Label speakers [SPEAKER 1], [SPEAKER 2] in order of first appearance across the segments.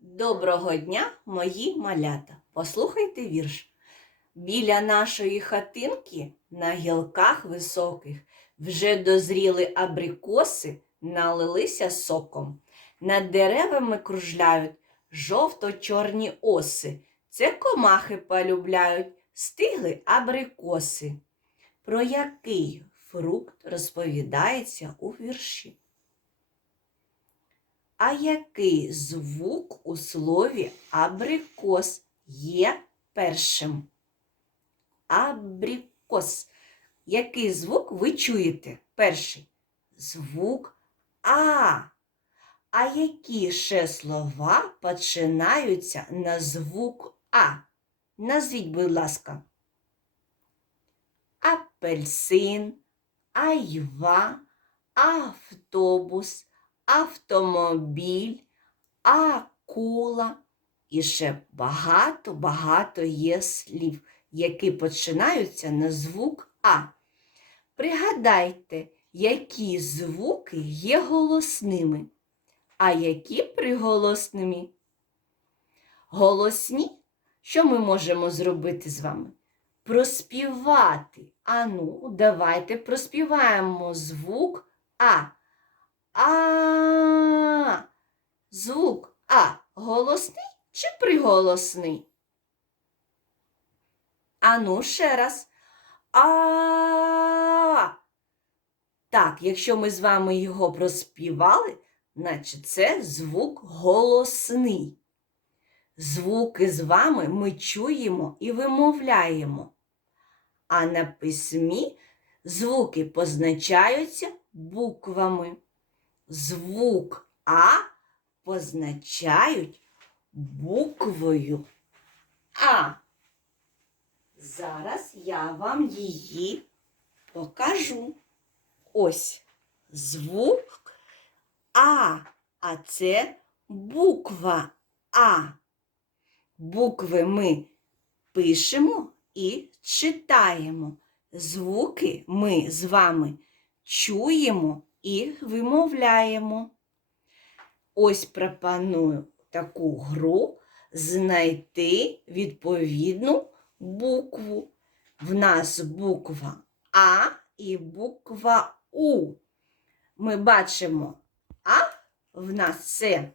[SPEAKER 1] Доброго дня, мої малята. Послухайте вірш. Біля нашої хатинки на гілках високих вже дозріли абрикоси, налилися соком. Над деревами кружляють жовто-чорні оси. Це комахи полюбляють, стигли абрикоси. Про який фрукт розповідається у вірші? А який звук у слові абрикос є першим? Абрикос. Який звук ви чуєте? Перший. Звук А. А які ще слова починаються на звук А? Назвіть, будь ласка. Апельсин, айва, автобус автомобіль, акула. І ще багато-багато є слів, які починаються на звук А. Пригадайте, які звуки є голосними, а які приголосними. Голосні, що ми можемо зробити з вами? Проспівати. Ану, давайте проспіваємо звук А. А. Звук А голосний чи приголосний? Ану, ще раз. А. Так, якщо ми з вами його проспівали, значить це звук голосний. Звуки з вами ми чуємо і вимовляємо. А на письмі звуки позначаються буквами звук А позначають буквою А. Зараз я вам її покажу. Ось звук А, а це буква А. Букви ми пишемо і читаємо. Звуки ми з вами чуємо і вимовляємо. Ось пропоную таку гру знайти відповідну букву. В нас буква А і буква У. Ми бачимо А, в нас це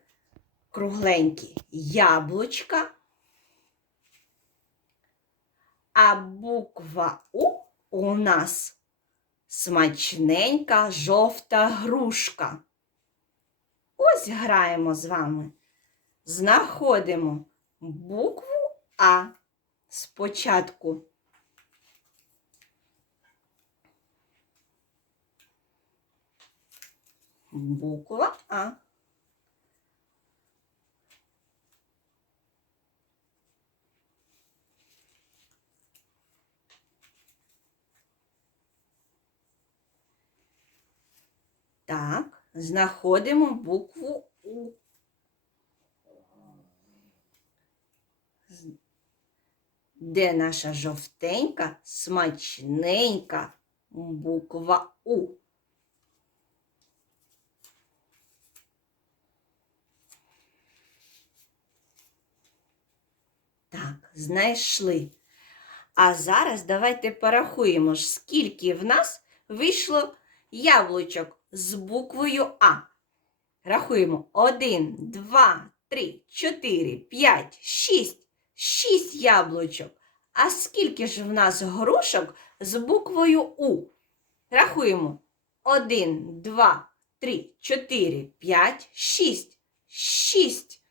[SPEAKER 1] кругленькі яблучка, а буква У у нас смачненька жовта грушка. Ось граємо з вами. Знаходимо букву А спочатку. Буква А. Так, знаходимо букву У. Де наша жовтенька, смачненька буква У? Так, знайшли. А зараз давайте порахуємо, скільки в нас вийшло яблучок з буквою А. Рахуємо. Один, два, три, чотири, п'ять, шість. Шість яблучок. А скільки ж в нас грушок з буквою У? Рахуємо. Один, два, три, чотири, п'ять, шість. Шість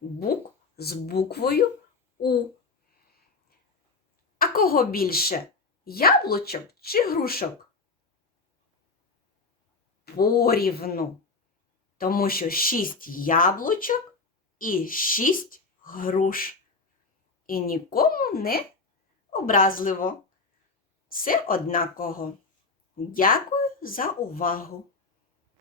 [SPEAKER 1] букв з буквою У. А кого більше? Яблучок чи грушок? Порівну, тому що шість яблучок і шість груш. І нікому не образливо. Все однаково. Дякую за увагу!